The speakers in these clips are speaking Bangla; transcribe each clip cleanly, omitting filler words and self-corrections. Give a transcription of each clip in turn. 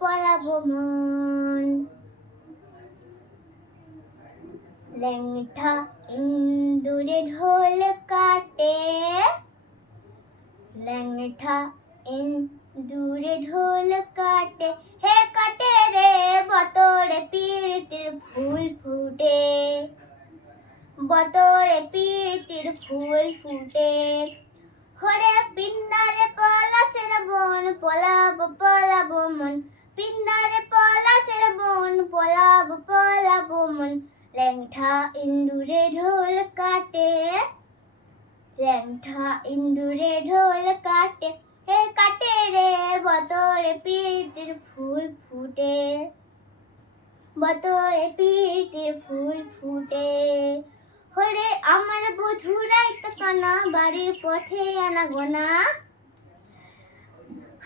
পলাবো মন। ল্যাংঠা ইন্দুরে ঢোল কাটে, ল্যাংঠা ইন্দুরে ঢোল কাটে, হে কাটে রে বতরে পীড়িতির ফুল ফুটে, বতরে পীড়িতির ফুল ফুটে। হরে পিন্নারে পলাশের বন, পলাবো পলাবো মন, পিন্নারে পলাশের বন, পলাবো পলাবো মন। ল্যাংঠা ইন্দুরে ঢোল কাটে, ল্যাংঠা ইন্দুরে ঢোল কাটে, হে কাটে রে বতরে পীড়িতির ফুল ফুটে, বতরে পীড়িতির ফুল ফুটে। হরে আমার বধুরাই তো কানা, বাড়ির পথে আনা গোনা,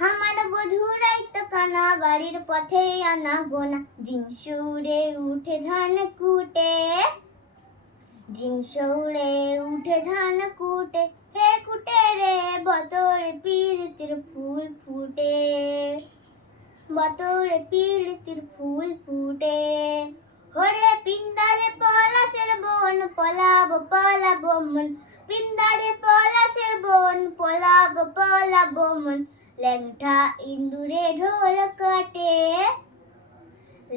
আমার বধুরাই তো কানা, বাড়ির পথে আনা গোনা। দিন সৌরে উঠে ধান কুটে, দিন সৌরে উঠে ধান কুটে, হে কুটে রে বতরে পীড়িতির ফুল ফুটে, বতরে পীড়িতির ফুল ফুটে। হরে পিন্দারে পলাশের বন, পলাবো পলাবো মন, পিন্দারে পলাশের বন, পলাবো পলাবো মন। ল্যাংঠা ইন্দুরে ঢোল কাটে,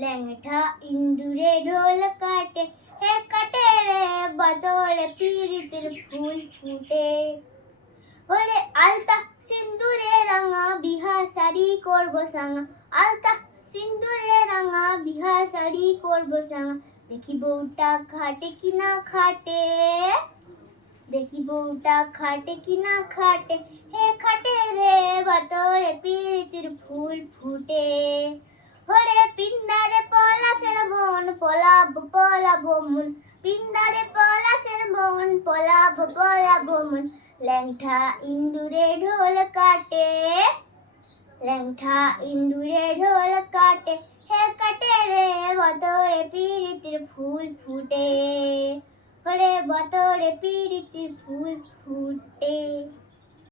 ল্যাংঠা ইন্দুরে ঢোল কাটে, হে কাটে রে বতরে পীড়িতির ফুল ফুটে। ওরে আলতা সিন্দুরে রাঙা, বিহা শাড়ি করবো সাঙা, আলতা সিন্দুরে রাঙা, বিহা শাড়ি করবো সাঙা। দেখি বউটা খাটে কিনা খাটে, দেখি বউটা খাটে কিনা খাটে, হে খাটে রে বতরে পীড়িতির ফুল ফুটে। ওরে পিন্দারে পলাশের বন, পলাবো পলাবো মন, পিন্দারে পলাশের বন, পলাবো পলাবো মন। ল্যাংঠা ইন্দুরে ঢোল কাটে, ল্যাংঠা ইন্দুরে ঢোল কাটে, হে কাটে রে বতরে পীড়িতির ফুল ফুটে, ওরে বতরে পীড়িতির ফুল ফুটে।